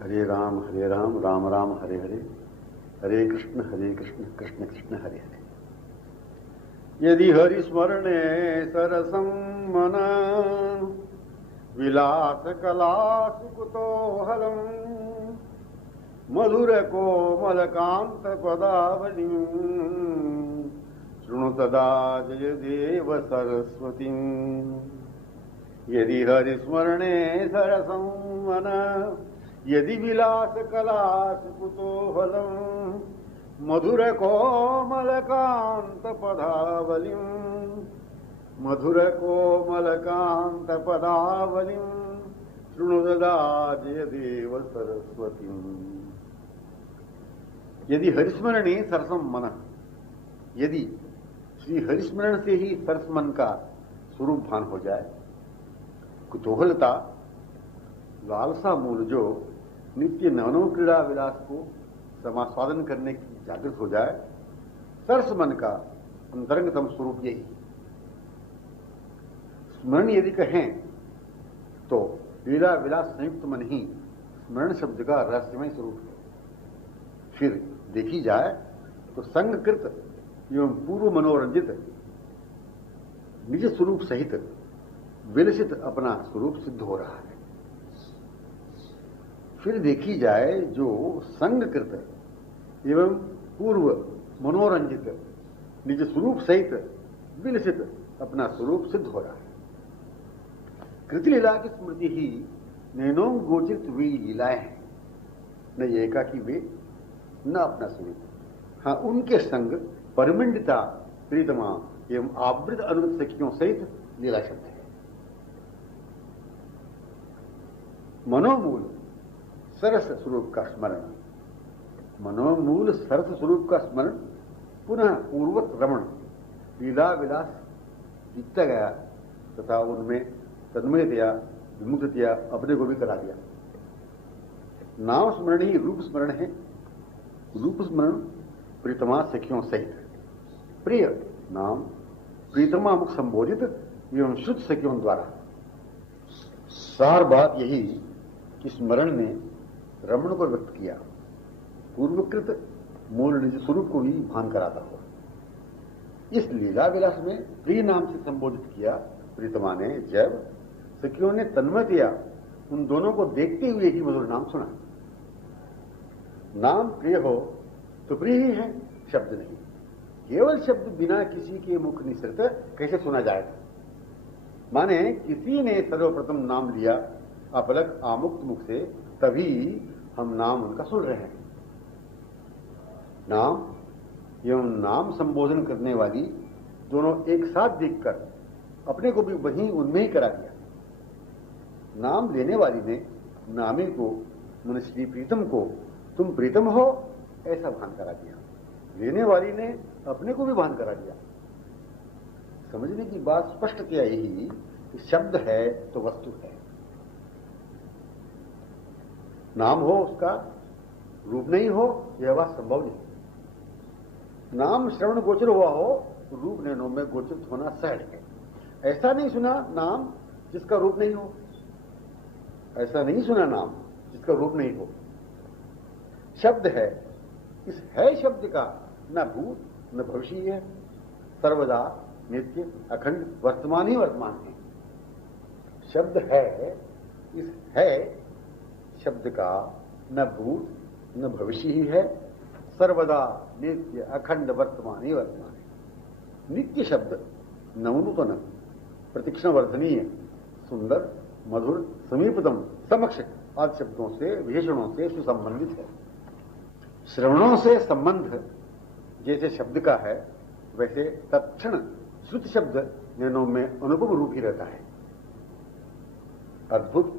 हरे राम राम राम हरे हरे, हरे कृष्ण कृष्ण कृष्ण हरे हरे। यदि हरि स्मरणे सरसं मना विलास कला सुकुतोहलम् मधुर कोमल कांत पदावलिं शृणु सदा जय देव सरस्वती। यदि हरि स्मरणे सरसं मना यदि विलास कला कुतूहलम् मधुर कोमल कांत पदावलिं मधुर कोमल कांत पदावलिं शृणु सदा जय देव सरस्वती। यदि हरिस्मरणे सरसम मन, यदि श्री हरिस्मरण से ही सरस मन का स्वरूप भान हो जाए, कुतूहलता लालसा मूल जो नित्य नवनव क्रीड़ा विलास को समास्वादन करने की जागृत हो जाए, सरस मन का अंतरंगतम स्वरूप यही। स्मरण यदि कहें तो लीला विलास संयुक्त मन ही स्मरण शब्द का रहस्यमय स्वरूप है। फिर देखी जाए तो संगकृत एवं पूर्व मनोरंजित निज स्वरूप सहित विलसित अपना स्वरूप सिद्ध हो रहा है। फिर देखी जाए जो संगकृत एवं पूर्व मनोरंजित निज स्वरूप सहित विलसित अपना स्वरूप सिद्ध हो रहा है। कृतिलीला की स्मृति ही नैनों गोचित वे लीलाएं हैं, न ये एकाकी वे न अपना स्वरूप। हाँ, उनके संग परमिंडिता प्रीतमा एवं आवृत अनुवृत सखियों सहित लीला शब्द है। मनोमूल सरस स्वरूप का स्मरण, मनोमूल सरस स्वरूप का स्मरण पुनः पूर्वत रमण लीला विलास जीतता गया तथा उनमें तन्मयतया विमुक्ततया अपने को भी करा दिया। नाम स्मरण ही रूप स्मरण है। रूप स्मरण प्रीतमा सखियों सहित प्रिय नाम प्रीतमा मुख संबोधित एवं शुद्ध सखियों द्वारा। सार बात यही कि स्मरण ने रमण को व्यक्त किया, पूर्वकृत मूल निज स्वरूप को भी भान कराता हुआ। इस लीला विलास में प्रिय नाम से संबोधित किया प्रीतमा ने, जब सखियों ने तन्मयतया उन दोनों को देखते हुए ही मधुर नाम सुना। नाम प्रिय हो तो प्रिय ही है, शब्द नहीं। केवल शब्द बिना किसी के मुख निसृत कैसे सुना जाएगा? माने किसी ने सर्वप्रथम नाम लिया अपलक आमुक्त मुख से, तभी हम नाम उनका सुन रहे हैं। नाम एवं नाम संबोधन करने वाली दोनों एक साथ देखकर अपने को भी वहीं उनमें ही करा दिया। नाम लेने वाली ने नामी को, मन श्री प्रीतम को तुम प्रीतम हो ऐसा भान करा दिया। लेने वाली ने अपने को भी भान करा दिया। समझने की बात स्पष्ट किया यही कि शब्द है तो वस्तु है। नाम हो उसका रूप नहीं हो, यह बात संभव नहीं। नाम श्रवण गोचर हुआ हो, रूप नैनों में गोचरित होना सहज है। ऐसा नहीं सुना नाम जिसका रूप नहीं हो, ऐसा नहीं सुना नाम जिसका रूप नहीं हो। शब्द है, इस है शब्द का न भूत न भविष्य है, सर्वदा नित्य अखंड वर्तमान ही वर्तमान है। शब्द है, इस है शब्द का न भूत न भविष्य ही है, सर्वदा नित्य अखंड वर्तमान ही वर्तमान है। नित्य शब्द नवनूतन प्रतिक्षण वर्धनीय सुंदर मधुर समीपतम समक्ष आदि शब्दों से विशेषणों से सुसंबंधित है। श्रवणों से संबंध जैसे शब्द का है, वैसे तत्क्षण श्रुत शब्द नैनों में अनुभव रूप ही रहता है। अद्भुत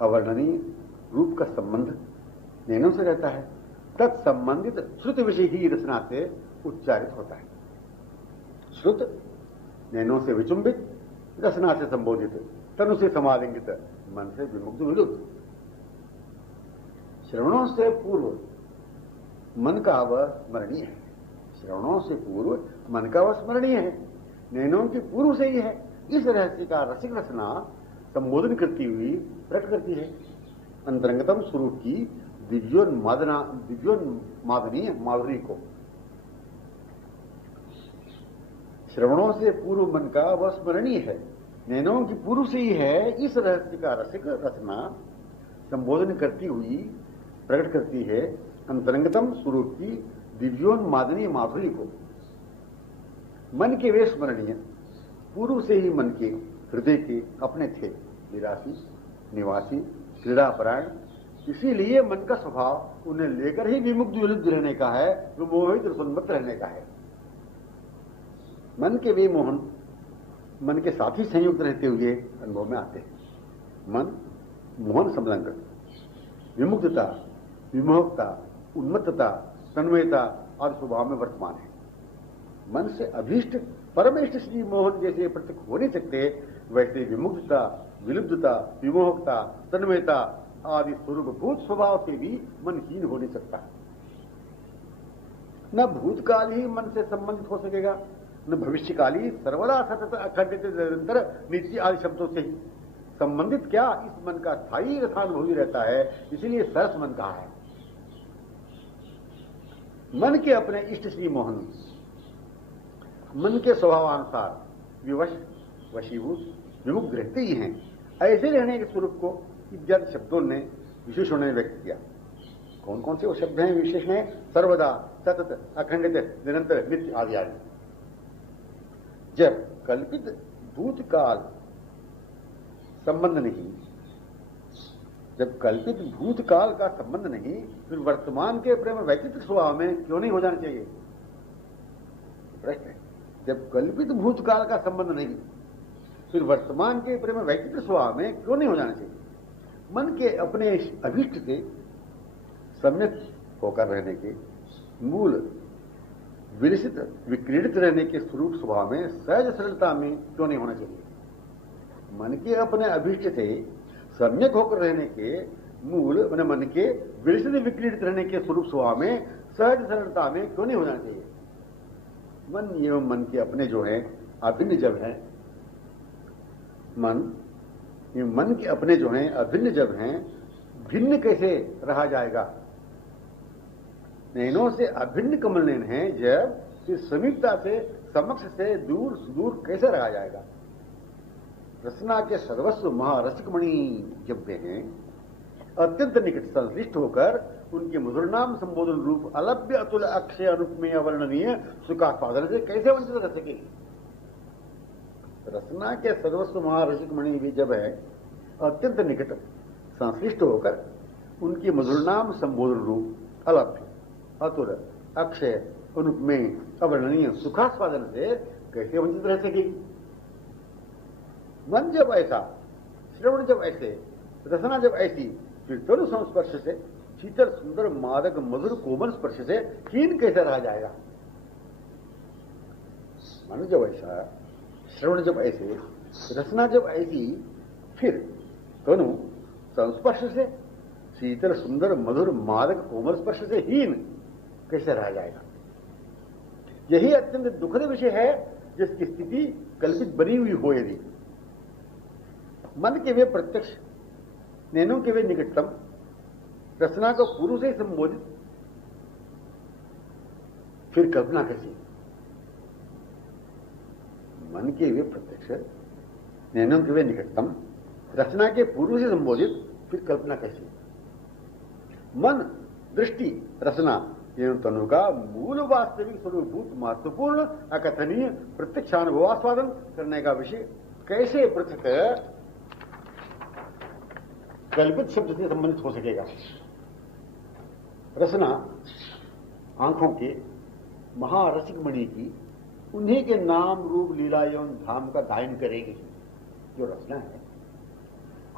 अवर्णनीय रूप का संबंध नैनों से रहता है। तत्संबंधित श्रुत विषय ही रचना से उच्चारित होता है। श्रुत नैनों से विचुंबित, रचना से संबोधित, तनु से समालिंगित, मन से विमुक्त विलुप्त। श्रवणों से पूर्व मन का अव स्मरणीय है। श्रवणों से पूर्व मन का अव स्मरणीय है, नैनों की पूर्व से ही है। इस रहस्य का रसिक रचना संबोधन करती हुई प्रकट करती है। अंतरंगतम स्वरूप की दिव्योन्मादनीय माधुरी को। श्रवणों से पूर्व मन का वह स्मरणीय है, नैनों की पूर्व से ही है। इस रहस्य का रसिक रचना संबोधन करती हुई प्रकट करती है अंतरंगतम स्वरूप की दिव्योन्मादनीय माधुरी को। मन के वे स्मरणीय पूर्व से ही मन के हृदय के अपने थे, निराशी निवासी क्रीड़ापरायण। इसीलिए मन का स्वभाव उन्हें लेकर ही विमुक्त विलुप्त रहने का है, विमोहित रसोन्मुक्त रहने का है। मन के वे मोहन मन के साथ ही संयुक्त रहते हुए अनुभव में आते हैं। मन मोहन समलंग, विमुक्तता, विमोहकता, उन्मत्तता, तन्मयता और स्वभाव में वर्तमान है। मन से अभीष्ट परम इष्ट श्री मोहन जैसे प्रत्यक्ष हो नहीं सकते, वैसे विमुक्तता, विलुप्तता, विमोहकता, तन्मयता आदि स्वरूपभूत स्वभाव से भी मन हीन हो नहीं सकता। न भूतकाल ही मन से संबंधित हो सकेगा, न भविष्यकाल ही सर्वदा सतत अखंडित निरंतर नित्य आदि शब्दों से ही संबंधित। क्या इस मन का स्थायी रसानुभूति रहता है, इसीलिए सरस मन कहा है। मन के अपने इष्ट श्री मोहन मन के स्वभावानुसार विवश, वशीभूत, विमुक्त रहते ही हैं। ऐसे रहने के स्वरूप को इत्यादि शब्दों ने विशेषणों ने व्यक्त किया। कौन कौन से वो शब्द हैं, विशेषण हैं? सर्वदा, सतत, अखंडित, निरंतर, नित्य आदि आदि। जब कल्पित भूतकाल संबंध नहीं, जब कल्पित भूतकाल का संबंध नहीं, फिर वर्तमान के प्रेम वैचित्रिक स्वभाव में क्यों नहीं हो जाना चाहिए? प्रश्न है। जब कल्पित भूतकाल का संबंध नहीं, फिर वर्तमान के प्रेम वैचित्रिक स्वभाव में क्यों नहीं हो जाना चाहिए? मन के अपने अभीष्ट से सम्यक होकर रहने के मूल विलसित विक्रीडित रहने के स्वरूप स्वभाव में सहज सरलता में क्यों नहीं होना चाहिए? मन के अपने अभीष्ट से सम्यक होकर रहने के मूल मन के विलसित विक्रीडित रहने के स्वरूप स्वभाव में सहज सरलता में क्यों नहीं होना चाहिए? मन एवं मन के अपने जो है अभिन्न जब है, मन के अपने जो हैं अभिन्न जब हैं, भिन्न कैसे रहा जाएगा? नैनों से अभिन्न कमल नैन है जब, फिर समीपता से समक्ष से दूर सुदूर कैसे रहा जाएगा? रसना के सर्वस्व महारसिकमणि जब वे हैं, अत्यंत निकट संश्लिष्ट होकर उनके मधुर नाम संबोधन रूप अलभ्य अतुल अक्षय अनुपमेय अवर्णनीय सुखास्वादन से कैसे वंचित रह सके? रसना के सर्वस्व महारसिक मणि भी जब है, अत्यंत निकट संश्लिष्ट होकर उनकी मधुर नाम संबोधन रूप अलभ्य अतुल अक्षय अनुपमेय अवर्णनीय सुखास्वादन से कैसे वंचित रह सकेगी? मन जब ऐसा, श्रवण जब ऐसे, रसना जब ऐसी, फिर तनु संस्पर्श से शीतल सुंदर मादक मधुर कोमल स्पर्श से हीन कैसे रहा जाएगा? मन जब ऐसा, श्रवण जब ऐसे, रसना जब ऐसी, फिर तनु संस्पर्श से शीतल सुंदर मधुर मादक कोमल स्पर्श से हीन कैसे रहा जाएगा? यही अत्यंत दुखद विषय है जिसकी स्थिति कल्पित बनी हुई हो। यदि मन के वे प्रत्यक्ष, नैनों के वे निकटतम, रचना को पूर्व से संबोधित, फिर कल्पना कैसी? मन के वे प्रत्यक्ष, नैनों के वे निकटतम, रचना के पूर्व से संबोधित, फिर कल्पना कैसी? मन, दृष्टि, रचना एवं तनु का मूल वास्तविक स्वरूपभूत महत्वपूर्ण अकथनीय प्रत्यक्षानुभवास्वादन करने का विषय कैसे पृथक कल्पित शब्द से संबंधित हो सकेगा? रचना आंखों के महारसिक मणि की उन्हीं के नाम रूप लीला एवं धाम का गायन करेगी। जो रचना है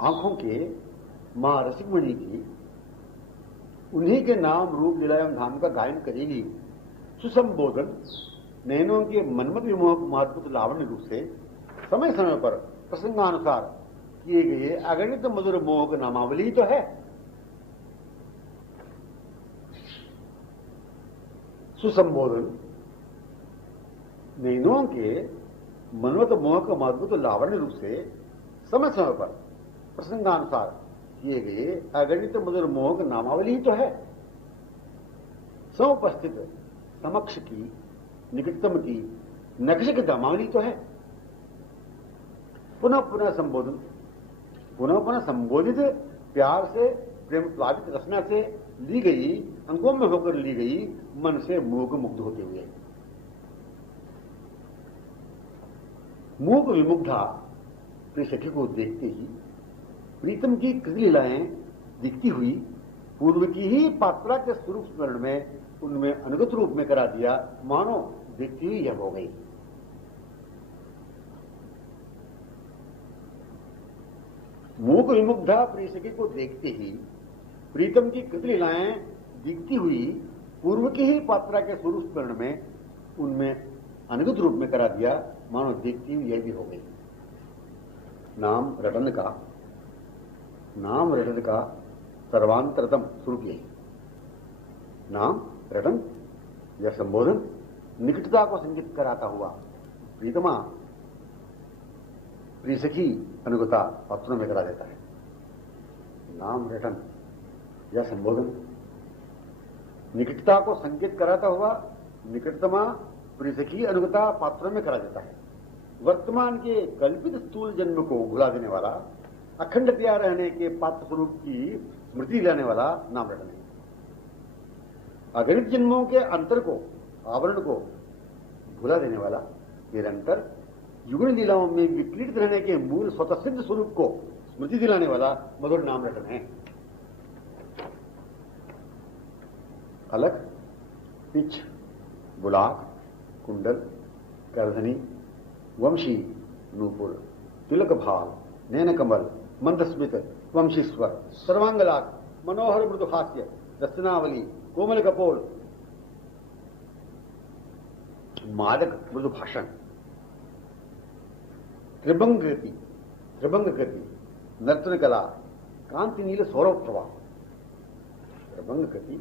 आंखों के महारसिक मणि की उन्हीं के नाम रूप लीला एवं धाम का गायन करेगी। सुसंबोधन नैनों के मनमत विमोहक महत्वपूर्ण लावण्य रूप से समय समय पर प्रसंगानुसार किए गए अगणित मधुर मोहक नामावली तो है। सुसंबोधन नैनों के मनमत मोहक महत्वपूर्ण लावण्य रूप से समय समय पर प्रसंगानुसार किए गए अगणित मधुर मोहक नामावली ही तो है। समुपस्थित समक्ष की निकटतम की नक्श की नामावली तो है। पुनः पुनः संबोधन, पुनः पुनः संबोधित प्यार से, प्रेम प्लावित रचना से ली गई, अंगों में होकर ली गई, मन से मूक मुग्ध होते हुए। मूक विमुग्धा प्रिय सखी को देखते ही प्रीतम की कृतिलीलाएं दिखती हुई पूर्व की ही पात्रा के स्वरूप स्मरण में उनमें अनुगत रूप में करा दिया, मानो देखती हुई यह हो गई। मूक विमुग्धा प्रिय सखी को देखते ही प्रीतम की कृतिलीलाएं दिखती हुई पूर्व की ही पात्रा के स्वरूप स्मरण में उनमें अनुगत रूप में करा दिया, मानो देखती हुई यह भी हो गई। नाम रटन का सर्वांतरतम स्वरूप यही। नाम रटन या संबोधन निकटता को संकेत कराता हुआ प्रीतमा प्रिय सखी अनुगता पात्रों में करा देता है। नाम रटन या संबोधन निकटता को संकेत कराता हुआ निकटतमा प्रिय सखी अनुगता पात्रों में करा देता है। वर्तमान के कल्पित स्थूल जन्म को भुला देने वाला, अखंडतया रहने के पात्र स्वरूप की स्मृति दिलाने वाला नाम रटन है। अगणित जन्मों के अंतर को, आवरण को भुला देने वाला, निरंतर युगल लीलाओं में विक्रीडित रहने के मूल स्वतः सिद्ध स्वरूप को स्मृति दिलाने वाला मधुर नाम रटन है। अलख, पिछ, बुलाक, कुंडल, करधनी, वंशी, नूपुर, तिलक भाल, नैन कमल, मंदस्मित, वंशीस्वर, सर्वांगलाक, मनोहर मृदुहास्य, रचनावली, कोमल कपोल, मादक मृदु भाषण, त्रिभंग कृति, नर्तन कला, कांति नील सौरभ प्रवाह। त्रिभंग कृति,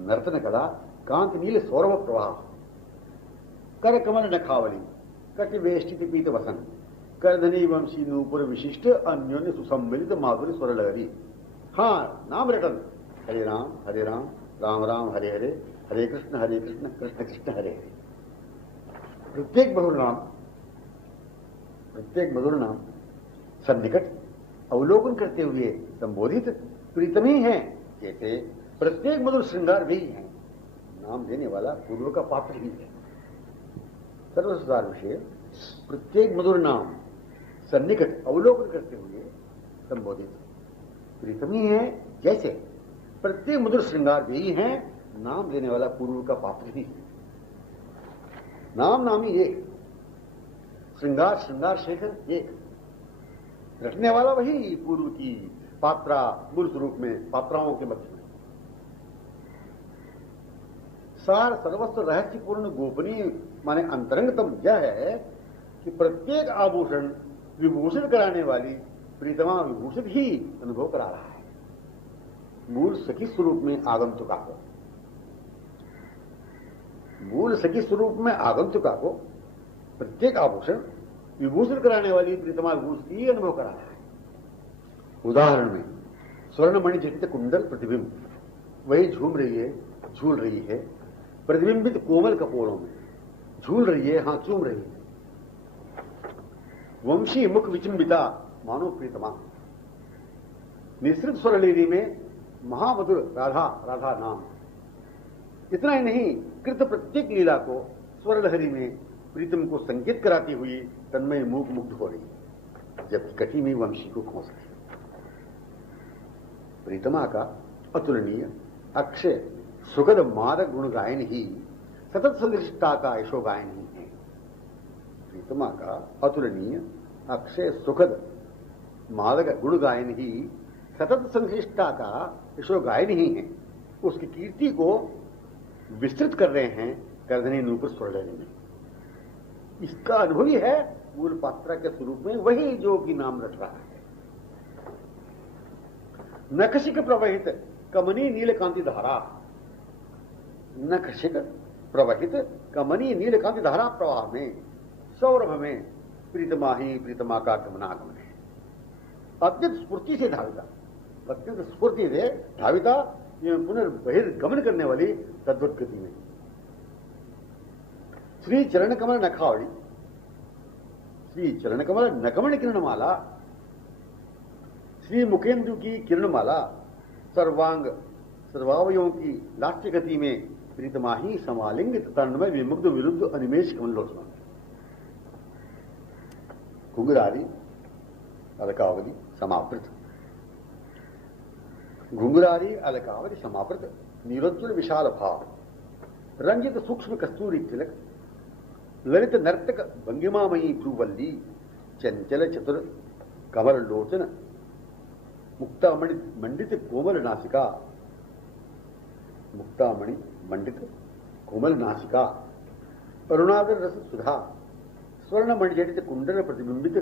नर्तन कला, कांति नील सौरभ प्रवाह, कर कमल नखावली, कटिवेष्टित पीत वसन, करधनी वंशी नूपुर विशिष्ट अन्योन्य सुसम्मिलित माधुरी स्वर लहरी। हाँ, नाम रटन हरे राम राम राम हरे हरे, हरे कृष्ण कृष्ण कृष्ण हरे हरे। प्रत्येक मधुर नाम सन्निकट अवलोकन करते हुए संबोधित प्रीतम ही है, जैसे प्रत्येक मधुर श्रृंगार भी है। नाम देने वाला पूर्व का पात्र ही है। सर्वसार विषय प्रत्येक मधुर नाम सन्निकट अवलोकन करते हुए संबोधित प्रीतम ही है, जैसे प्रत्येक मधुर श्रृंगार भी है। नाम देने वाला पूर्व का पात्र ही है। नाम नामी एक, श्रृंगार शेखर एक, रटने वाला वही पूर्व की पात्रा मूल स्वरूप में पात्राओं के मध्य में। सार सर्वस्व रहस्यपूर्ण गोपनीय माने अंतरंगतम यह है कि प्रत्येक आभूषण विभूषित कराने वाली प्रीतमा विभूषित ही अनुभव करा रहा है। मूल सखी स्वरूप में आगंतुका को, प्रत्येक आभूषण विभूषित कराने वाली प्रीतमा विभूषित ही अनुभव करा रहा है। उदाहरण में स्वर्णमणि जटित कुंडल प्रतिबिंब वही झूल रही है प्रतिबिंबित कोमल कपोलों में, झूल रही है, हां चूम रही है। वंशी मुख विचिंबिता मानो प्रीतमा, निसृत स्वरलीली में महामधुर राधा नाम। इतना ही नहीं, कृत प्रत्येक लीला को स्वर लहरी में प्रीतम को संकेत कराती हुई तन्मय मूक मुग्ध हो रही है, जबकि कटी में वंशी को खोस रही। प्रीतमा का अतुलनीय अक्षय सुखद मादक गुण गायन ही सतत संदृष्टा का यशो गायन ही है। प्रीतमा का अतुलनीय अक्षय सुखद मादक गुण गायन ही सतत संदृष्टा का यशो गायन ही है। उसकी कीर्ति को विस्तृत कर रहे हैं करधनी नूपुर स्वरलहरी में। इसका अनुभवी है मूल पात्रा के स्वरूप में वही जो कि नाम रट रहा है। नखशिक प्रवहित कमनी नीलकांति धारा, नखशिक प्रवहित कमनी नीलकांति धारा प्रवाह में, सौरभ में प्रीतमा ही प्रीतमा का गमनागमन है। अत्यंत स्फूर्ति से धाविता अत्यंत स्फूर्ति दे धाविता पुनर्बहिर्गमन करने वाली तद्वत गति में। श्री चरण कमल नखावड़ी, श्री चरण कमल नकमण किरणमाला, श्री मुखेंदु की किरणमाला सर्वांग सर्वावयों की लास्य गति में प्रीतमा ही समालिंगित तन्मय विमुग्ध विरुद्ध अनिमेश कमलोचना। घुंघरारी अलकावली समावृत, घुंघरारी अलकावली समावृत नीरोज्वल विशाल भाव, रंजित सूक्ष्म कस्तूरी तिलक, ललित नर्तक भंगिमामयी भ्रूवल्ली, चंचल चतुर कमल लोचन, मुक्तामणि मंडित कोमल नासिका, मुक्तामणि मंडित कोमल नासिका, अरुणादर रस सुधा, स्वर्ण मणिजटित कुंडल प्रतिबिंबित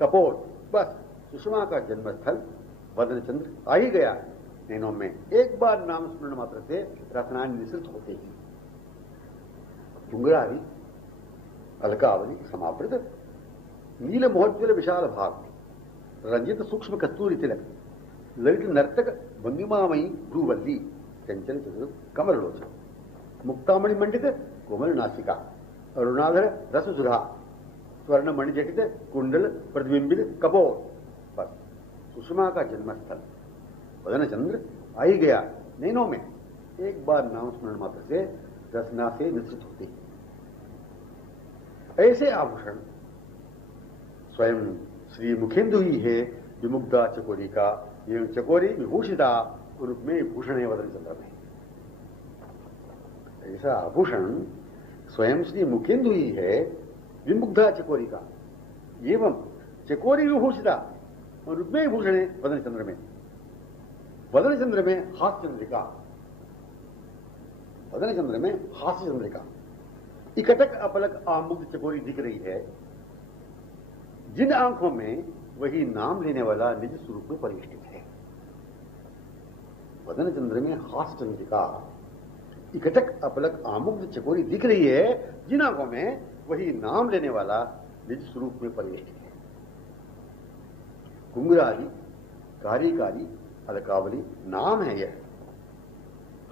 कपोल। बस सुषमा का जन्मस्थल वदन चंद्र आ ही गया नैनों में। एक बार नाम स्मरण मात्र से रत्ना निसृत होते ही। घुंघरारी अलकावली समावृत नील महोज्वल विशाल भाग, रंजित सूक्ष्म कस्तूरी तिलक, ललित नर्तक भंगिमामयी भ्रूवल्ली, चंचल चतुर कमल लोचन, मुक्तामणि मंडित कोमल नासिका, अरुणाधर रस सुधा, स्वर्ण मणिजटित कुंडल प्रतिबिंबित कपोल। बस सुषमा का जन्मस्थल वदन चंद्र आ ही गया नैनों में। एक बार नाम स्मरण मात्र से रसना से निश्चित होती। ऐसे आभूषण स्वयं श्री मुखेंदु ही है, विमुग्धा चकोरी का, एवं चकोरी विभूषिता रूप में भूषण है वदन चंद्र में। ऐसा आभूषण स्वयं श्री मुखेंदु ही है, विमुग्धा चकोरी का, एवं चकोरी विभूषिता रूप में भूषण है वदन चंद्र में। वदन चंद्र में हास्य चंद्रिका, वदन चंद्र में हास्य चंद्रिका, इकटक अपलक आमुग्ध चकोरी दिख रही है, जिन आंखों में वही नाम लेने वाला निज स्वरूप में परिष्ठित है। वदन चंद्र में हास्य चंद्रिका, इकटक अपलक आमुग्ध चकोरी दिख रही है, जिन आंखों में वही नाम लेने वाला निज स्वरूप में परिष्ठित है। घुंघरारी कारी कारी अलकावली नाम है यह।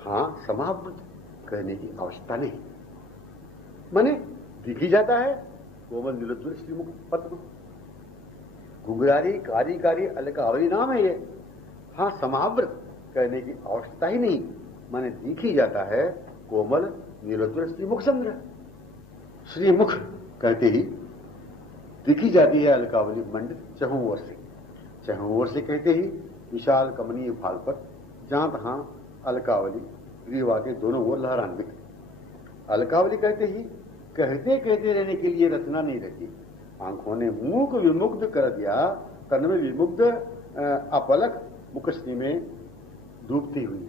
हां, समावृत कहने की आवश्यकता नहीं, माने दिख ही जाता है कोमल नीलोज्वल श्रीमुख पद्म। घुंघरारी कारी कारी अलकावली नाम है ये। हां, समावृत कहने की आवश्यकता ही नहीं, माने दिख ही जाता है कोमल नीलोज्वल श्रीमुख चंद्र। श्रीमुख कहते ही दिखी जाती है अलकावली मंडित चहुं ओर से। चहुं ओर से कहते ही विशाल कमनीय भाल पर जहां तहां अलकावली ग्रीवा के दोनों ओर लहरान्वित। अलकावली कहते ही कहते कहते रहने के लिए रचना नहीं रहती। आंखों ने मुख विमुग्ध कर दिया, तन में विमुग्ध अपलक मुखश्री में डूबती हुई।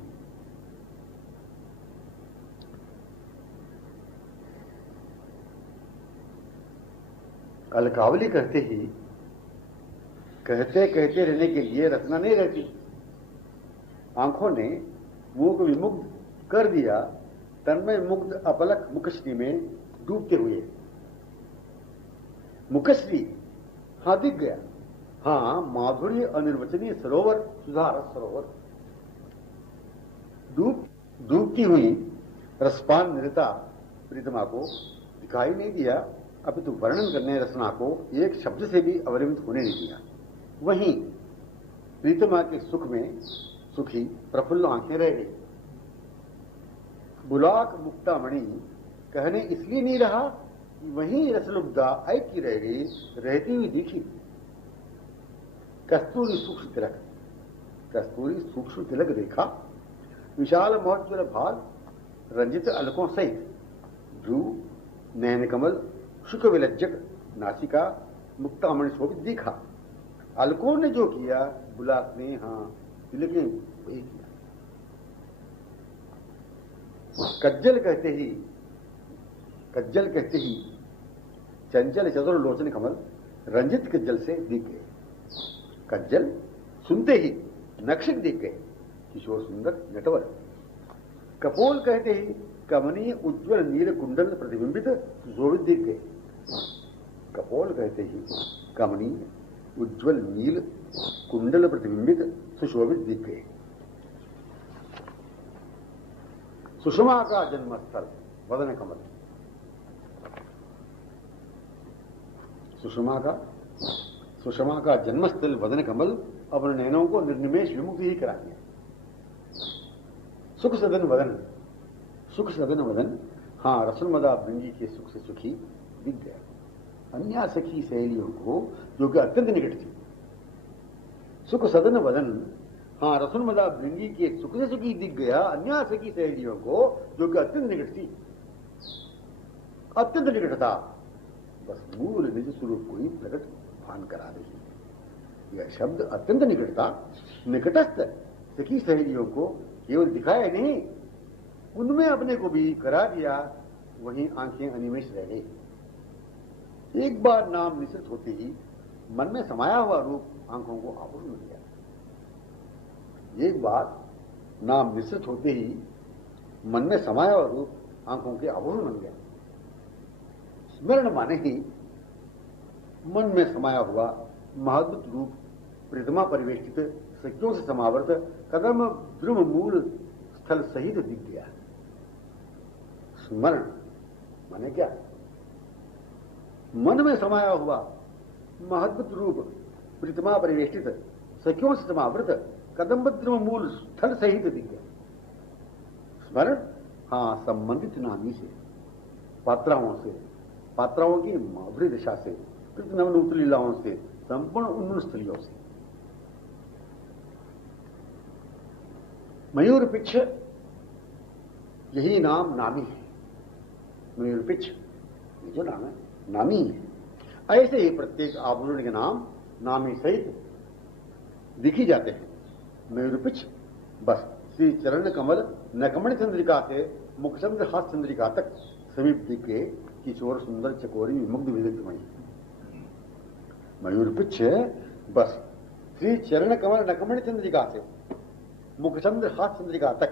अलकावली कहते ही कहते कहते रहने के लिए रचना नहीं रहती। आंखों ने मुख विमुग्ध कर दिया, तन्मय मुग्ध अपलक मुखश्री में डूबते हुए। मुखश्री हां दिख गया, हां, माधुर्य अनिर्वचनीय सरोवर, सुधारस सरोवर। डूबती हुई रसपान निरता प्रीतमा को दिखाई नहीं दिया, अपितु वर्णन करने रचना को एक शब्द से भी अवलंबित होने नहीं दिया। वहीं प्रीतमा के सुख में सुखी प्रफुल्ल आंखें रह गई। बुलाक मुक्तामणि कहने इसलिए नहीं रहा कि वहीं रसलुब्धा ऐकी रह गई, रहती हुई दिखी। कस्तूरी सूक्ष्म तिलक, कस्तूरी सूक्ष्म तिलक देखा, विशाल महोज्वल भाल, रंजित अलकों सहित भ्रू, नैन कमल, शुक विलज्जक नासिका, मुक्तामणि शोभित दिखा। अलकों ने जो किया, बुलाक ने हां तिलकें वही किया। कज्जल कहते ही चंचल चतुर लोचन कमल रंजित कज्जल से दिख गए। कज्जल सुनते ही नक्शिक दिख गए, किशोर सुंदर नटवर। कपोल कहते ही कमनीय उज्ज्वल नील कुंडल प्रतिबिंबित सुशोभित दिख गए। कपोल कहते ही कमनीय उज्ज्वल नील कुंडल प्रतिबिंबित सुशोभित दिख गए। सुषमा का जन्मस्थल वदन कमल, सुषमा का जन्मस्थल वदन कमल अपने नैनों को निर्निमेष विमुक्त ही करा दिया। सुख सदन वदन, हाँ रसुलमदा भृंगी के सुख से सुखी दिख गया अन्या सखी सहेलियों को जो कि अत्यंत निकट थी। सुख सदन वदन, हाँ रसुलमदा भृंगी के सुख से सुखी दिख गया अन्या सखी सहेलियों को जो कि अत्यंत निकट थी, अत्यंत निकट था। बस मूल निज स्वरूप को ही प्रकट भान करा रही है। यह शब्द अत्यंत निकटता, निकटस्थ सखी सहेलियों को केवल दिखाया नहीं, उनमें अपने को भी करा दिया। वहीं आंखें अनिमेष रह गई। एक बार नाम निश्चित होते ही मन में समाया हुआ रूप आंखों को आभूषण बन गया। एक बार नाम निश्चित होते ही मन में समाया हुआ रूप आंखों के आभूषण बन गया। स्मरण माने ही मन में समाया हुआ महाद्भुत रूप प्रतिमा परिवेष्टित सखियों से समावर्त कदम ध्रुव मूल स्थल सहित दिख गया। स्मरण माने क्या? मन में समाया हुआ महाद्भुत रूप प्रतिमा परिवेष्टित सखियों से समावृत कदम ध्रुव मूल स्थल सहित दिख गया। स्मरण, हाँ संबंधित नामी से, पात्राओं की माधुरी दिशा से, नवनूत लीलाओं से, संपूर्ण उन्नत स्थलियों से। मयूर पिच्छ, यही नाम नामी है। मयूर पिच्छ ये जो नाम है नामी है। ऐसे ही प्रत्येक आभूषण के नाम नामी सहित दिखी जाते हैं। मयूर पिच्छ बस श्री चरण कमल नकमण चंद्रिका से मुखचंद्र हाथ चंद्रिका तक समीप दिख गए किशोर सुंदर चकोरी विमुग्ध विदग्धमणि। मयूर पिच्छ बस श्री चरण कमल नकमण चंद्रिका से मुखचंद्र हाथ चंद्रिका तक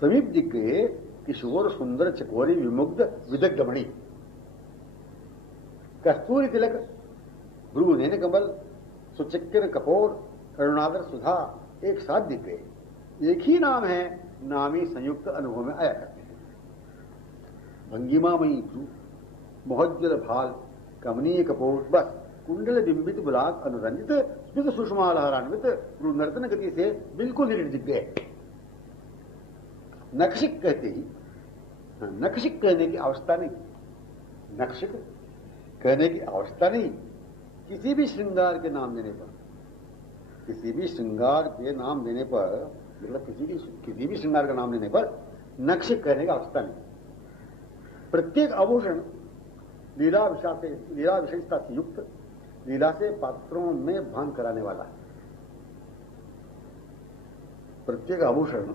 समीप दिख गए किशोर सुंदर चकोरी विमुग्ध विदग्धमणि। कस्तूरी तिलक भ्रू नैन कमल सुचिक्र कपोर करुणादर सुधा एक साथ दिख गए। एक ही नाम है, नामी संयुक्त अनुभव में आया करते हैं। भंगिमामयी भ्रू मोहज्जल भाल कमनीय कपोर बस कुंडल बिंबित बुलाक अनुरंजित स्मित सुषमा लहरान्वित भ्रू नर्तन गति से बिल्कुल निकट दिख गए। नक्षिक कहते ही, नक्षिक कहने की आवश्यकता नहीं, नक्षिक कहने की आवश्यकता नहीं। किसी भी श्रृंगार के नाम देने पर, किसी भी श्रृंगार के नाम देने पर, मतलब किसी भी श्रृंगार का नाम लेने पर नक्षिक कहने की आवश्यकता नहीं। प्रत्येक आभूषण लीला विशेषता से युक्त, लीला से पात्रों में भान कराने वाला है। प्रत्येक आभूषण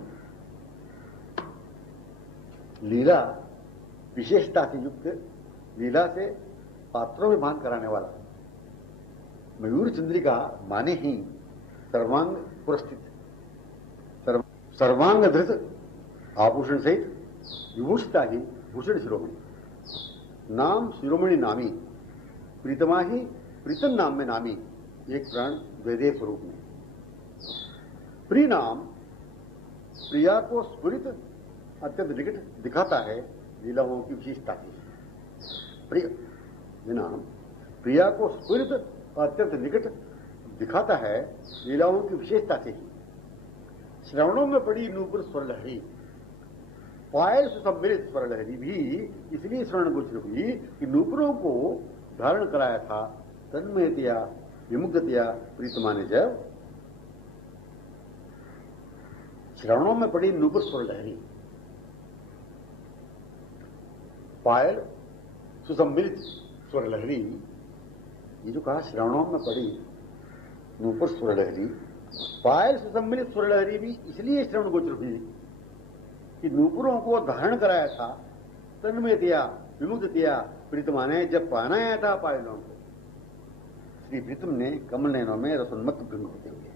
लीला विशेषता से युक्त, लीला से पात्रों में भान कराने वाला। मयूर चंद्रिका माने ही सर्वांग पुरस्थित, सर्वांग धृत आभूषण सहित विभूषिता ही भूषण शिरोमणि। नाम शिरोमणि नामी, प्रीतमा ही प्रीतम नाम में नामी, एक प्राण द्वैदेय स्वरूप में। प्रिय नाम प्रिया को स्फुरित अत्यंत निकट दिखाता है लीलाओं की विशेषता से। प्रिय नाम प्रिया को स्फुरित अत्यंत निकट दिखाता है लीलाओं की विशेषता से ही। श्रवणों में पड़ी नूपुर स्वरलहरी, पायल सुसम्मिलित स्वरलहरी भी इसलिए श्रवण गोचर हुई कि नूपुरों को धारण कराया था तन्मयतया विमुग्धतया प्रीतमा ने। जब श्रवणों में पड़ी नूपुर स्वरलहरी, पायल सुसम्मिलित स्वरलहरी, ये जो कहा श्रवणों में पड़ी नूपुर स्वरलहरी, पायल सुसम्मिलित स्वरलहरी भी इसलिए श्रवण गोचर हुई कि नूपुरों को धारण कराया था तन्मयतया विमुग्धतया प्रीतमा ने। जब पाना आया था पायलों को, श्री प्रीतम ने कमल नयनों में रसोन्मत्त भृंग होते हुए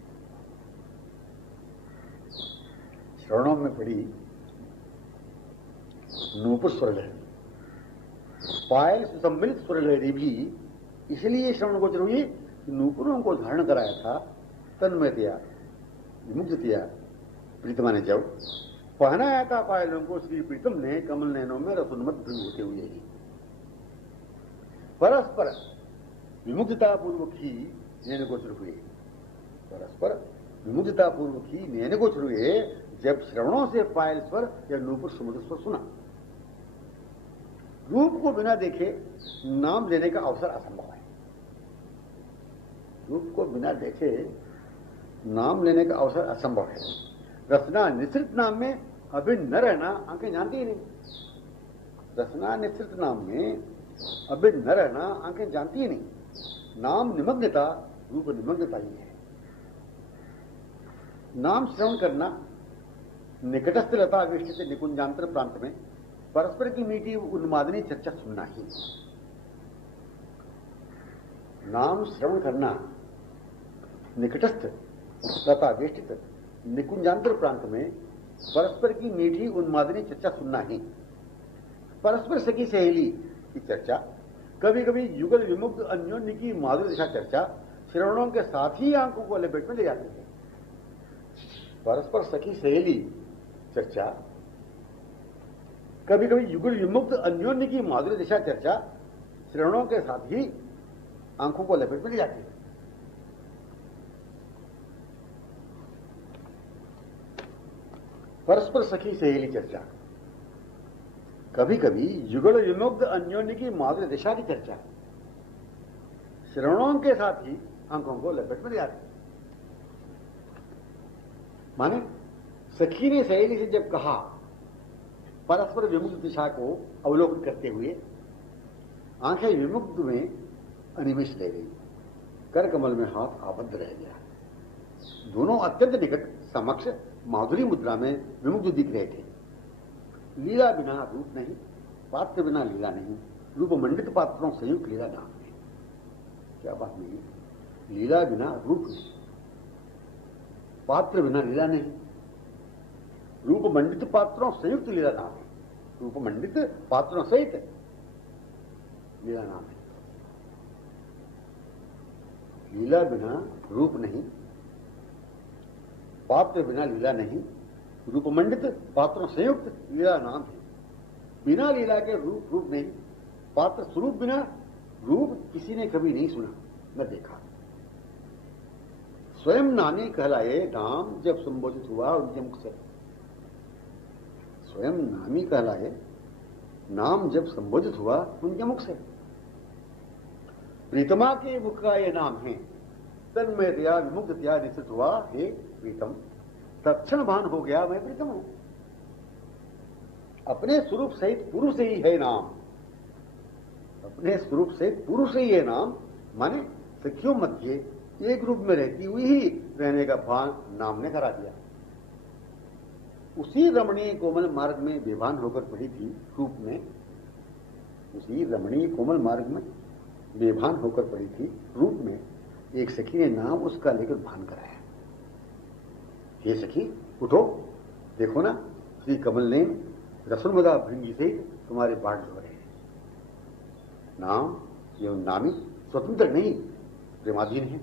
श्रवणों में पड़ी नूपुर स्वरलहरी, पायल सुसम्मिलित स्वरलहरी भी इसलिए श्रवण गोचर हुई कि नूपुरों को धारण कराया था तन्मयतया विमुग्धतया प्रीतमा ने जब पहनाया था पायलों को, श्री प्रीतम ने कमल नैनों में रसोन्मत भृंग होते हुए ही परस्पर विमुग्धता पूर्वक ही नैन गोचर हुए, परस्पर विमुग्धता पूर्वक ही नैन गोचर हुए जब श्रवणों से पायल स्वर या नूपुर समुद्र स्वर सुना। रूप को बिना देखे नाम लेने का अवसर असंभव है। रूप को बिना देखे नाम लेने का अवसर असंभव है। रसना निश्रित नाम में अभी न रहना आंखें जानती ही नहीं। रसना निश्रित नाम में अभी न रहना आंखें जानती ही नहीं। नाम निमग्नता रूप निमग्नता ही है। नाम श्रवण करना निकटस्थ लता वेष्टित निकुंजांतर प्रांत में परस्पर की मीठी उन्मादनी चर्चा सुनना ही। नाम श्रवण करना निकटस्थ लता वेष्टित निकुंजांतर प्रांत में परस्पर की मीठी उन्मादनी चर्चा सुनना ही। परस्पर सखी सहेली की चर्चा, कभी कभी युगल विमुक्त अन्योन्य की माधुर्य दिशा चर्चा श्रवणों के साथ ही आंखों को लपेट में ले जाती है। परस्पर सखी सहेली चर्चा, कभी कभी युगल विमुक्त अन्योन्य की माधुर्य दिशा चर्चा श्रवणों के साथ ही आंखों को लपेट में ले जाती है। परस्पर सखी सहेली चर्चा, कभी कभी युगल विमुक्त अन्योन्य की माधुर्य दिशा की चर्चा श्रवणों के साथ ही आंखों को लपेट में ले जाती है। माने सखी ने सहेली से जब कहा, परस्पर विमुक्त दिशा को अवलोकन करते हुए आंखें विमुक्त में अनिमिष ले गई, कर कमल में हाथ आबद्ध रह गया। दोनों अत्यंत निकट समक्ष माधुरी मुद्रा में विमुक्त दिख रहे थे। लीला बिना रूप नहीं, पात्र बिना लीला नहीं, रूप मंडित पात्रों संयुक्त लीला नाम है। क्या बात नहीं, लीला बिना रूप नहीं, पात्र बिना लीला नहीं, रूप मंडित पात्रों संयुक्त लीला नाम है। रूप मंडित पात्रों सहित लीला नाम है। लीला बिना रूप नहीं, पात्र बिना लीला नहीं, रूप मंडित पात्रों संयुक्त लीला नाम है। बिना लीला के रूप नहीं, पात्र स्वरूप बिना रूप किसी ने कभी नहीं सुना न देखा। स्वयं नामी कहलाए नाम जब संबोधित हुआ उनके मुख से। स्वयं नामी कहलाए नाम जब संबोधित हुआ उनके मुख से। प्रीतमा के मुख का यह नाम है। तन्मयतया विमुग्धतया निश्चित हुआ, हे प्रीतम, तत्क्षण भान हो गया मैं प्रीतम हूं। अपने स्वरूप सहित पुरुष ही है नाम। अपने स्वरूप सहित पुरुष ही है नाम, माने सखियों मध्य एक रूप में रहती हुई ही रहने का भान नाम ने करा दिया। उसी रमणीय कोमल मार्ग में बेभान होकर पड़ी थी रूप में। उसी रमणीय कोमल मार्ग में बेभान होकर पड़ी थी रूप में। एक सखी ने नाम उसका लेकर भान कराया। हे सखी उठो, देखो ना, श्री कमल ने रसोन्मदा भृंगी से तुम्हारे बाट धो रहे हैं। नाम एवं नामी स्वतंत्र नहीं, प्रेमाधीन है।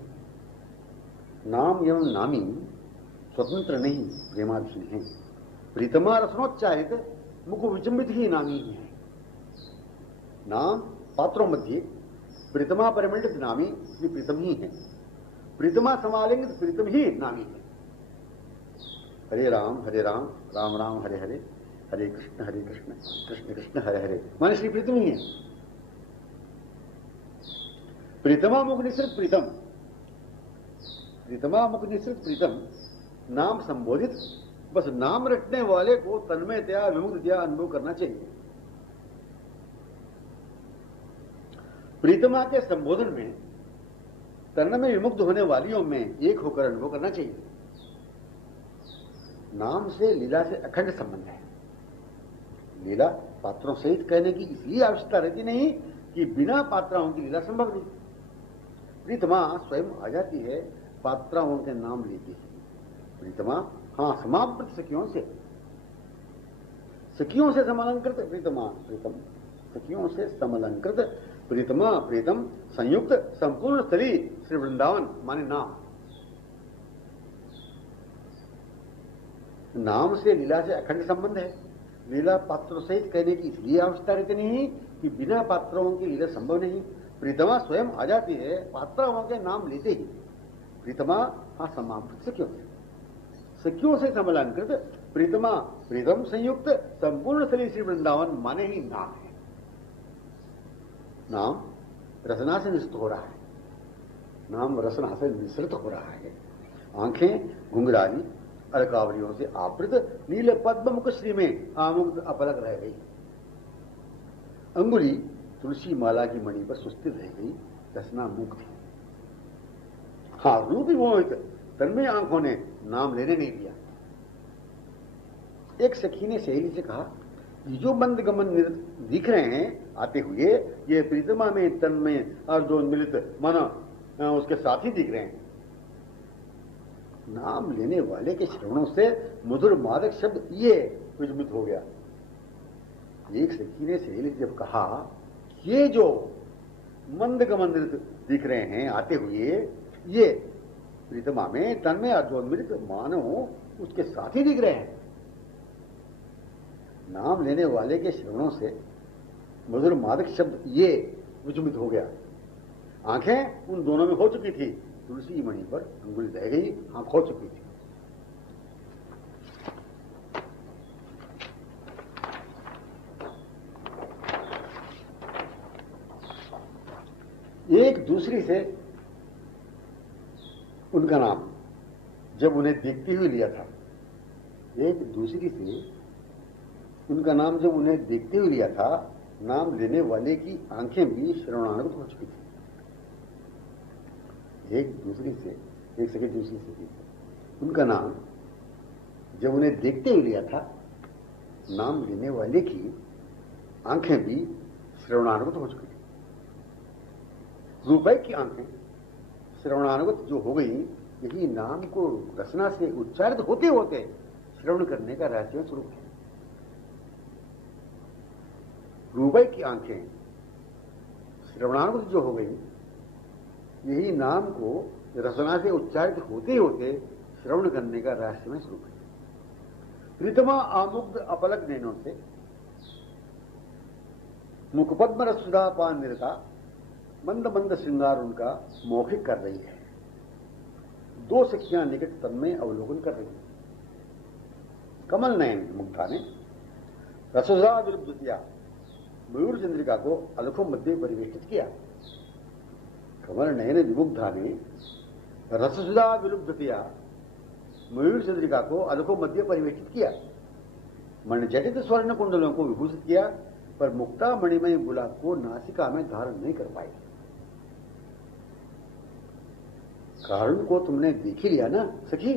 नाम एवं नामी स्वतंत्र नहीं, प्रेमाधीन है। प्रीतमा रसनोच्चारित मुख विचंबित ही नामी ही है। नाम पात्रों मध्य प्रीतमा परिमंडित नामी ये प्रीतम ही है। प्रीतमा समालिंगित प्रीतम ही नामी है। हरे राम राम राम हरे हरे, हरे कृष्ण कृष्ण कृष्ण हरे हरे, माने श्री प्रीतम ही है। प्रीतमा मुख निश्रित प्रीतम, प्रीतमा मुख निश्रित प्रीतम नाम संबोधित, बस नाम रटने वाले को तन्मयतया विमुग्धतया अनुभव करना चाहिए। प्रीतमा के संबोधन में तन्मय विमुग्ध होने वालियों में एक होकर अनुभव करना चाहिए। नाम से लीला से अखंड संबंध है। लीला पात्रों सहित कहने की इसलिए आवश्यकता रहती नहीं कि बिना पात्राओं की लीला संभव नहीं। प्रीतमा स्वयं आ जाती है, पात्राओं के नाम लेती है। प्रीतमा हाँ समाप्त सखियों से समलंकृत प्रीतमा, प्रीतम सखियों से समलंकृत प्रीतमा प्रीतम संयुक्त संपूर्ण स्थली श्री वृंदावन माने नाम। नाम से लीला से अखंड संबंध है। लीला पात्रों सहित कहने की इसलिए आवश्यकता रहती नहीं कि बिना पात्रों की लीला संभव नहीं। प्रीतमा स्वयं आ जाती है पात्रों के नाम लेते ही। प्रीतमा हाँ समाप्त सखियों से समलांकृत प्रीतमा प्रीतम संयुक्त संपूर्ण शरीर श्री वृंदावन माने ही नाम है। नाम रसना से निश्चित हो रहा है, नाम रसना से मिश्रित हो रहा है। आंखें घुंघराली अलकावलियों से आवृत नील पद्म मुख श्री में आमुक्त अपलक रह गई। अंगुली तुलसी माला की मणि पर सुस्थिर रह गई, रसना मुक्त थी। हाँ रूप मोहित तन्मय आंखों ने नाम लेने नहीं दिया। एक सखी ने सहेली से कहा, ये जो मंद गमन दिख रहे हैं आते हुए, ये प्रीतमा में तन्मय और जो मिलित माना उसके साथी दिख रहे हैं। नाम लेने वाले के श्रवणों से मधुर मादक शब्द ये विस्मित हो गया। एक सखी ने सहेली जब कहा, ये जो मंद गमन दिख रहे हैं आते हुए, ये प्रीतमा में तन्मय और जो मिलित मानो उसके साथी दिख रहे हैं। नाम लेने वाले के श्रवणों से मधुर मादक शब्द ये विचलित हो गया। आंखें उन दोनों में हो चुकी थी, तुलसी मणि पर अंगुली रह गई, आंख हो चुकी थी। एक दूसरी से उनका नाम जब उन्हें देखते हुए लिया था, एक दूसरी से उनका नाम जब उन्हें देखते हुए लिया था, नाम लेने वाले की आंखें भी श्रवणानुगत हो चुकी थी। एक दूसरी से एक सके दूसरी से उनका नाम जब उन्हें देखते हुए लिया था, नाम लेने वाले की आंखें भी श्रवणानुगत हो चुकी थी। रूपये की आंखें श्रवणानुगत जो हो गई, यही नाम को रचना से उच्चारित होते होते श्रवण करने का रहस्य स्वरूप है। रूपये की आंखें श्रवणानुगत जो हो गई, यही नाम को रचना से उच्चारित होते होते श्रवण करने का रहस्यमय स्वरूप है। प्रीतमा आमुग्ध अपलक नैनों से मुखपद्म रसुधा पान निरता मंद मंद श्रृंगार उनका मौखिक कर रही है। दो सखियां निकट तन्मय अवलोकन कर रही हैं। कमल नयन मुग्धा ने रसुधा विरुद्ध किया, मयूर चंद्रिका को अलखों मध्य परिवेष्टित किया। कमल नयन विमुग्धा ने रससुधा विलुब्ध किया, मयूर चंद्रिका को अलखों मध्य परिवेष्टित किया। मणिजटित स्वर्ण कुंडलों को विभूषित किया, पर मुक्ता मणिमय गुलाब को नासिका में धारण नहीं कर पाई। कारण को तुमने देख ही लिया ना सखी,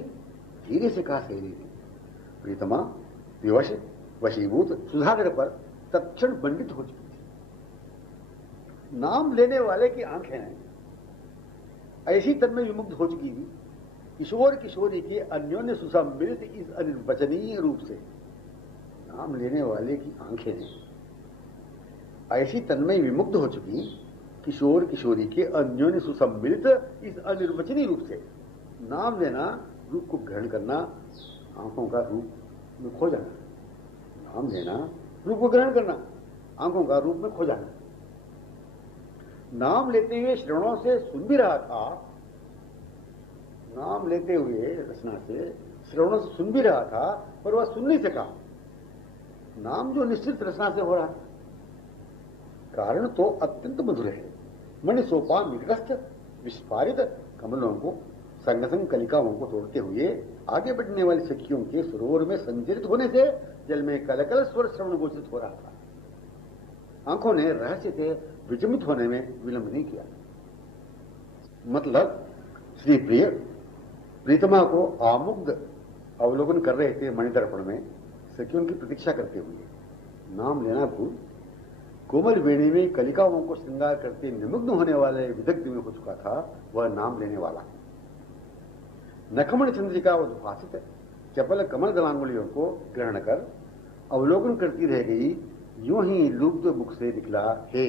धीरे से कहा सहेली ने। प्रीतमा विवश वशीभूत सुधाकर पर तत्क्षण बंडित हो चुकी थी। नाम लेने वाले की आंखें ऐसी तन्मय विमुग्ध हो चुकी थी, किशोर किशोरी के अन्योन्य सुसम्मिलित इस अनिर्वचनीय रूप से। नाम लेने वाले की आंखें ऐसी तन्मय विमुग्ध हो चुकी, किशोर किशोरी के अन्योन्य सुसम्मिलित इस अनिर्वचनीय रूप से। नाम लेना, रूप को ग्रहण करना, आंखों का रूप में खो जाना। नाम लेना, रूप को ग्रहण करना, आंखों का रूप में खो जाना। नाम लेते हुए श्रवणों से सुन भी रहा था, नाम लेते हुए रचना से श्रवणों से सुन भी रहा था, पर वह सुन नहीं सका। नाम जो निश्चित रचना से हो रहा था, कारण तो अत्यंत मधुर है। मणि सोपान निकटस्थ विस्फारित कमलों को संग संग कलिकाओं को तोड़ते हुए आगे बढ़ने वाली सखियों के सरोवर में संचरित होने से जल में कलकल स्वर श्रवण गोचरित हो रहा था। आंखों ने रहस्य से विचलित होने में विलंब नहीं किया। मतलब श्री प्रिय प्रीतमा को आमुग्ध अवलोकन कर रहे थे मणिदर्पण में, सखियों की प्रतीक्षा करते हुए। नाम लेना भूल कोमल वेणी में कलिकाओं को श्रृंगार करते निमग्न होने वाले विदग्ध में हो चुका था वह नाम लेने वाला। नखमण चंद्रिका उद्भासित चपल कमल दलांगुलियों को ग्रहण कर अवलोकन करती रह गई। यूं ही लुब्ध मुख से निकला हे।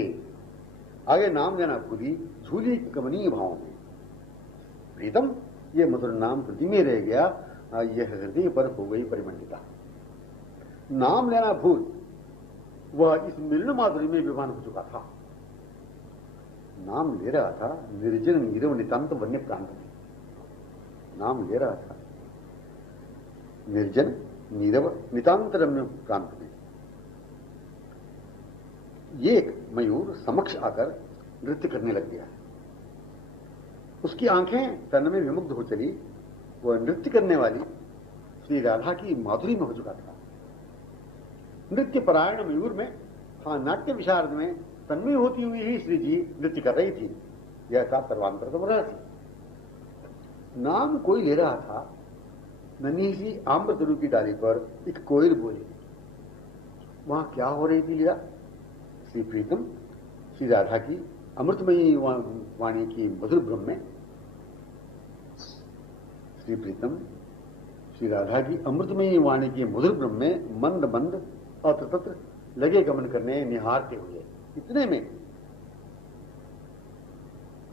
आगे नाम लेना भूली झूली कमनीय भाव में। प्रीतम ये मधुर नाम हृदय में रह गया, यह हृदय पर हो गई परिमंडिता। नाम लेना भूल वह इस मिलन माधुरी में विभान हो चुका था। नाम ले रहा था निर्जन नीरव नितांत वन्य प्रांत में। नाम ले रहा था निर्जन नीरव नितांत रम्य प्रांत में। ये एक मयूर समक्ष आकर नृत्य करने लग गया। उसकी आंखें तन में विमुग्ध हो चली। वह नृत्य करने वाली श्री राधा की माधुरी में हो चुका था। नृत्य परायण मयूर में, हाँ, नाट्य विशारद में तन्मय होती हुई ही श्री जी नृत्य कर रही थी। यह था सर्वांतर तो रहा थी। नाम कोई ले रहा था। नन्ही सी आम्रतरु की डाली पर एक कोयल बोली। वहां क्या हो रही थी लीला? श्री प्रीतम श्री राधा की अमृतमयी वाणी की मधुर ब्रह्म में, श्री प्रीतम श्री राधा की अमृतमयी वाणी की मधुर ब्रह्म में मंद मंद अत्र तत्र लगे गमन करने निहारते हुए। इतने में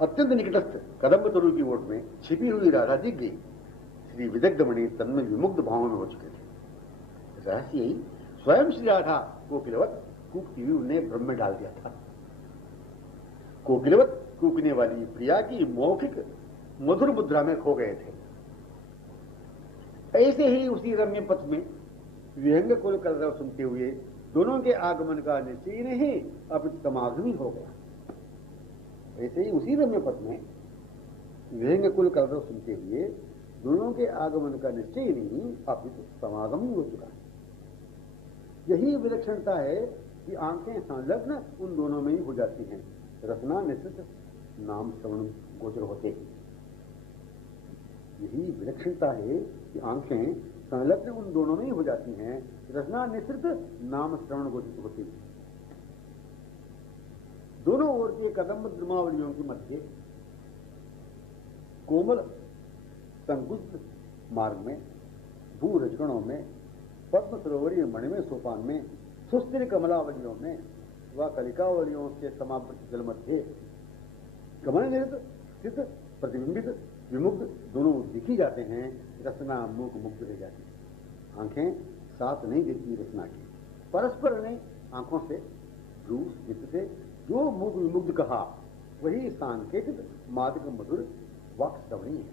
अत्यंत निकटस्थ कदम्ब तरु की ओट में छिपी हुई राधा दिख गई। श्री विदग्धमणि तन्मय विमुग्ध भावों में हो चुके थे। रहस्य यही, स्वयं श्री राधा कोकिलवत कूकती हुई उन्हें भ्रम में डाल दिया था। कोकिलवत कूकने वाली प्रिया की मौखिक मधुर मुद्रा में खो गए थे। ऐसे ही उसी रम्य पथ में विहंग कुल कलरव सुनते हुए दोनों के आगमन का निश्चय नहीं अब समागमी हो गया। ऐसे ही उसी रम्य पथ में विहंग कुल कलरव सुनते हुए दोनों के आगमन का निश्चय नहीं अब समागम ही हो चुका है। यही विलक्षणता है कि आंखें संलग्न उन दोनों में ही हो जाती हैं। रसना निश्चित नाम श्रवण गोचर होते हैं। यही विलक्षणता है कि आंखें संलग्न उन दोनों में ही हो जाती हैं। रसना निश्चित नाम श्रवण गोचर होते हैं। दोनों ओर के कदम्ब द्रुमावलियों के मध्य कोमल संकुचित मार्ग में, भू रचकणों में, पद्म सरोवरीय मणिमय सोपान में, सुस्थिर कमलावलियों में व कलिकावलियों से समावृत जल मध्य गमन निरत स्थित प्रतिबिंबित विमुग्ध दोनों दिखी जाते हैं। रसना मूक मुग्ध रह जाती है। आंखें साथ नहीं देती रसना की। परस्पर ने आंखों से ब्रूस चित्त से जो मूक विमुग्ध कहा वही सांकेतिक मादक मधुर वाक् श्रवणी है,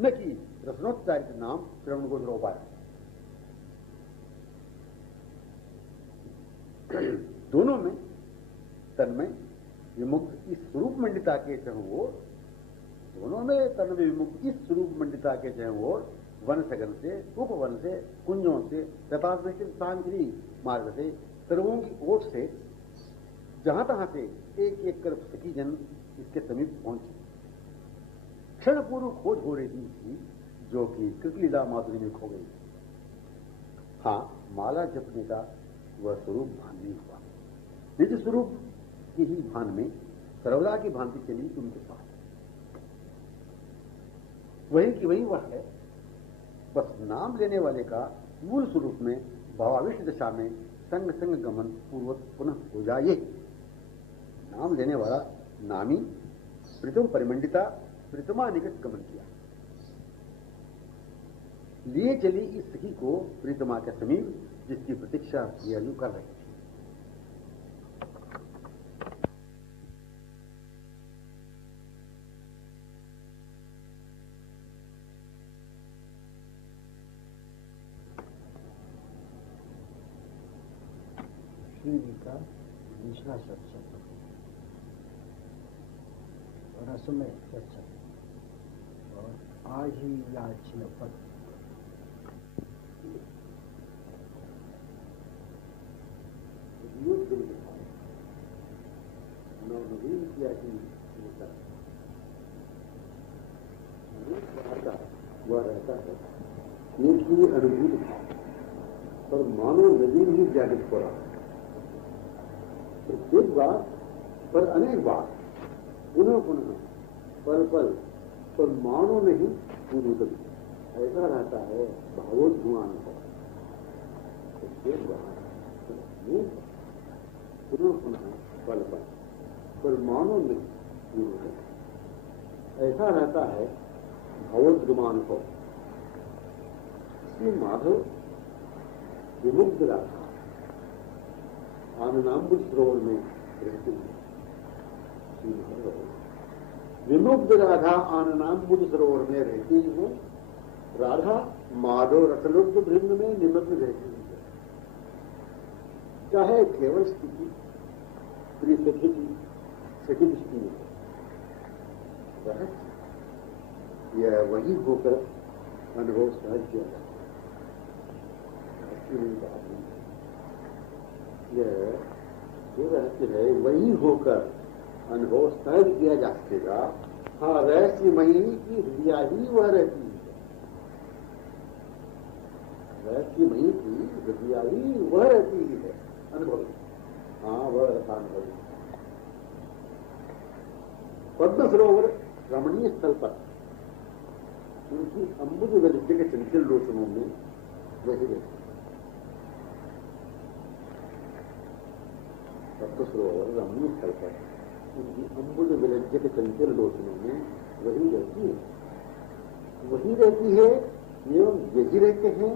न कि रसनोच्चारित नाम श्रवण गोचर हो पाया। दोनों में तन्मय विमुक्त इस स्वरूप मंडिता के चहुओर, दोनों में तन्मय विमुक्त इस स्वरूप मंडिता के चहुओर वन सगन से, उपवन से, कुंजों से तथा सांगिरी मार्ग से, तरवों की ओट से, जहां तहां से एक एक कर सखी जन इसके समीप पहुंचे। क्षण पूर्व खोज हो रही थी जो कि कृतलीला माधुरी में खो गई। हाँ, माला जपने का वह स्वरूप भान नहीं हुआ। निज स्वरूप की ही भान में सरवला की भांति चली उनके पास। वही की वही वह है। बस नाम लेने वाले का मूल स्वरूप में भावाविष्ट दशा में संग संग गमन पूर्वक पुनः हो जाए। नाम लेने वाला नामी प्रीतम परिमंडिता प्रीतमा निकट गमन किया। लिए चली इस सखी को प्रीतमा के समीप, जिसकी प्रतीक्षा ये अनु कर रही थी। श्री जी का दूसरा सत्संग रसमय सत्संग और आज ही याचन पद वह रहता है एक ही अनुभूत भाव पर मानो नवीन ही जागृत हो रहा है। एक बार पर अनेक बार, पुनः पुनः, पल पल, पर मानो नहीं पूरी कभी ऐसा रहता है भावोद्भुआन हो। एक बार पुनः पुनः, पल पल, पर मानो नहीं पूरी ऐसा रहता है भावोद्गमान हो। श्री माधव विमुग्ध राधा आनंदाम्बुज सरोवर में रहते हैं। श्री माधव विमुग्ध राधा आनंदाम्बुज सरोवर में रहती हैं। राधा माधव रसलुब्ध वृंद में निमग्न रहती है। चाहे केवल स्थिति प्रिय सखी की सखी दृष्टि में रहस्य यह वही होकर अनुभव सहज किया जाता है। यह जो रहस्य है वही होकर अनुभव सहज किया जा सकेगा। हाँ, रहस्यमयी की हृदया ही वह रहती है। रहस्यमयी की हृदया ही वह रहती है अनुभव। हाँ, वह अनुभव। पद्म सरोवर रमणीय स्थल पर उनकी अम्बुज वृत्ति के चंचल लोचनों में वही रहती। पद्म सरोवर रमणीय स्थल पर उनकी अम्बुज विलज्ज के चंचल लोचनों में वही रहती है। वही रहती है एवं यही रहते हैं।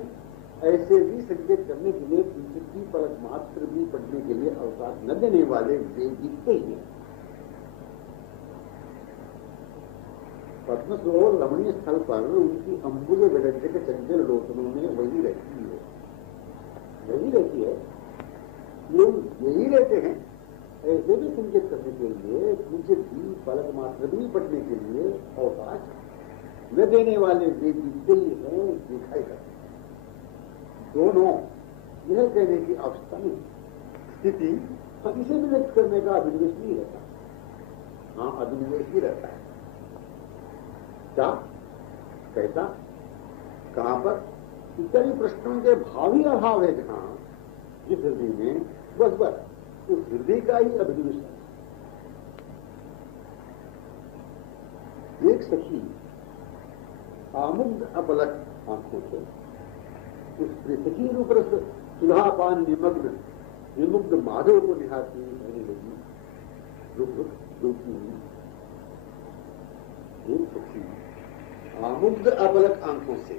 ऐसे भी संकेत करने के लिए किंचित पलक मात्र भी पढ़ने के लिए अवकाश न देने वाले वे दिखते ही हैं। पद्म सरोवर रमणीय स्थल पर उनकी अम्बुज विलज्ज के चंचल लोचनों में वही रहती है। वही रहती है एवं यही रहते हैं। ऐसे भी संकेत करने के लिए किंचित भी पलक मात्र भी पढ़ने के लिए अवकाश न देने वाले वे दिखते ही हैं, दिखाई करते हैं। दोनों यह कहने की आवश्यकता नहीं। स्थिति इसे भी व्यक्त करने का अभिनिवेश नहीं रहता। हाँ, अभिनिवेश ही रहता है। क्या, कैसा, कहां पर इत्यादि प्रश्नों के भावी अभाव है। जहां जिस हृदय में बस उस हृदय का ही अभिनिवेश है। एक सखी आमुग्ध अपलक आंखों से उस सखी रूप सुधापान निमग्न विमुग्ध माधव को निहारती रहने लगी। रुक रुक डूबती हुई एक सखी आमुग्ध अपलक आंखों से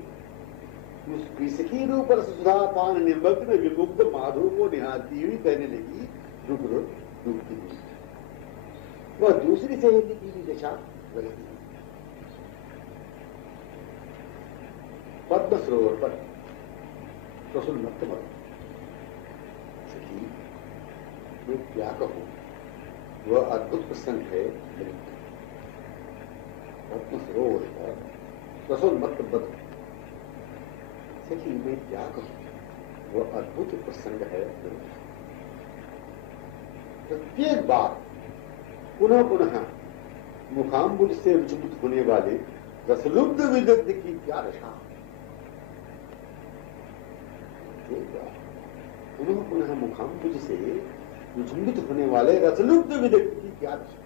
उस सखी रूप सुधापान निमग्न विमुग्ध माधव को निहारती हुई कहने लगी, रुक रुक डूबती हुई। वह दूसरी सहेली की भी दशा वही थी। पद्म सरोवर पर प्रसुन्नत मत सखी, मैं क्या कहूं, वह अद्भुत प्रसंग है। पद्म सरोवर पर प्रसुन्नत मत सखी, मैं क्या कहूं, वह अद्भुत प्रसंग है। प्रत्येक बार पुनः पुनः मुखाम्बुज से विचलित होने वाले रसलुब्ध विदग्ध की क्या दशा। पुनः पुनः मुखाम्बुज से विचलित होने वाले रसलुब्ध विदग्ध की क्या दशा।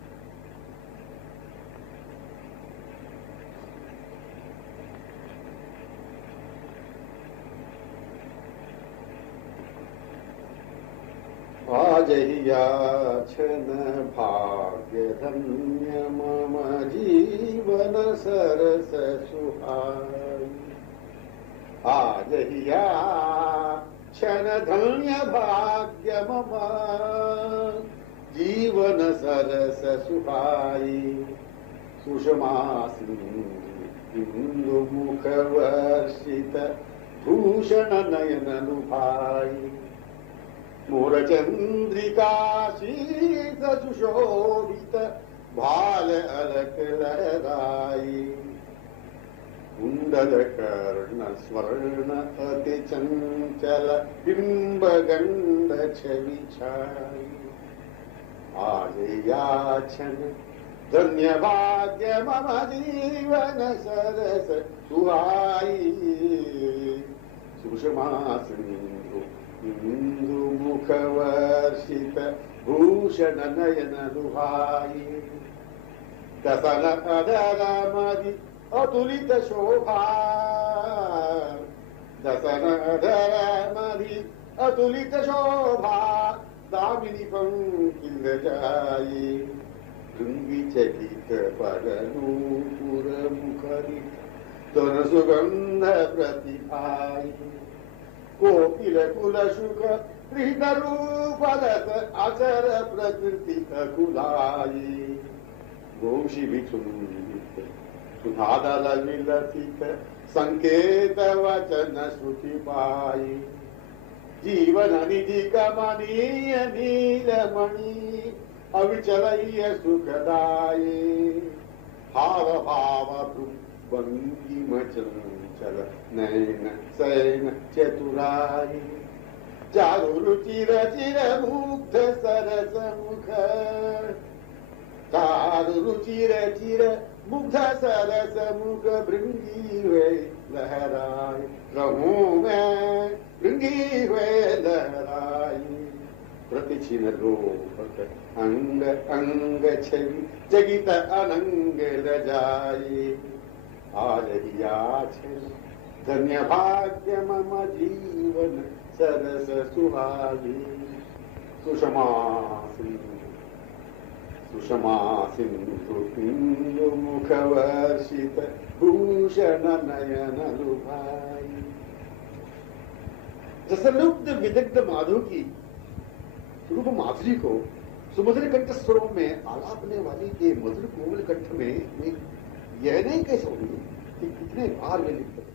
आजहियाछन भाग्य धन्य मम जीवन सरस सुहाई। आजहिया क्षण धन्य भाग्य मम जीवन सरस सुहाई। सुषमा सिंधु मुख वर्षित भूषण नयन लुभाई। मोर चंद्रिका शीत सुशोभित भाल अलक लहराई। कुंडल कर्ण स्वर्ण अति चंचल बिंब गंध छवि छाई। आज याचन धन्य भाग्य मम जीवन सरस सुहाई। सुषमा सिंधु इंदु मुख वर्षित भूषण नयन लुभाई। दसन अधर मदि अतुलित शोभा। दसन अधर मदि अतुलित शोभा। दामिनी पंकिल जाई। भृंगी चकित पग नूपुर मुखरित तन सुगंध प्रतिभाई कोकिल कुल सुख हृद रूप रस अचर प्रकृति कुलाई घोषि विचुंबित सुधादल विलसित संकेत वचन श्रुति पाई जीवन निधि कमनीय नीलमणि अविचलय सुखदाये भाव भाव भंगिम चंचल नयन सैन चतुराई चारु रुचिर चिर मुग्ध सरस मुख चारु रुचिर चिर मुग्ध सरस मुख भृंगी हुए लहराए रहूं मैं भृंगी हुए लहराई प्रतिछिन रोपक अंग अंग छवि जगित अनंग रजाई आज धन्य भाग्य मम जीवन सरस सुहागी सुषमा सिंधु इंदु मुख वर्षित भूषण नयन लुभाई। रसलुब्ध विदग्ध माधु की रूप माधुरी को सुमधुर कंठ स्वरों में आलापने वाली के मधुर कोमल कंठ में यह नहीं कह सकती कि कितने बार वे लिखते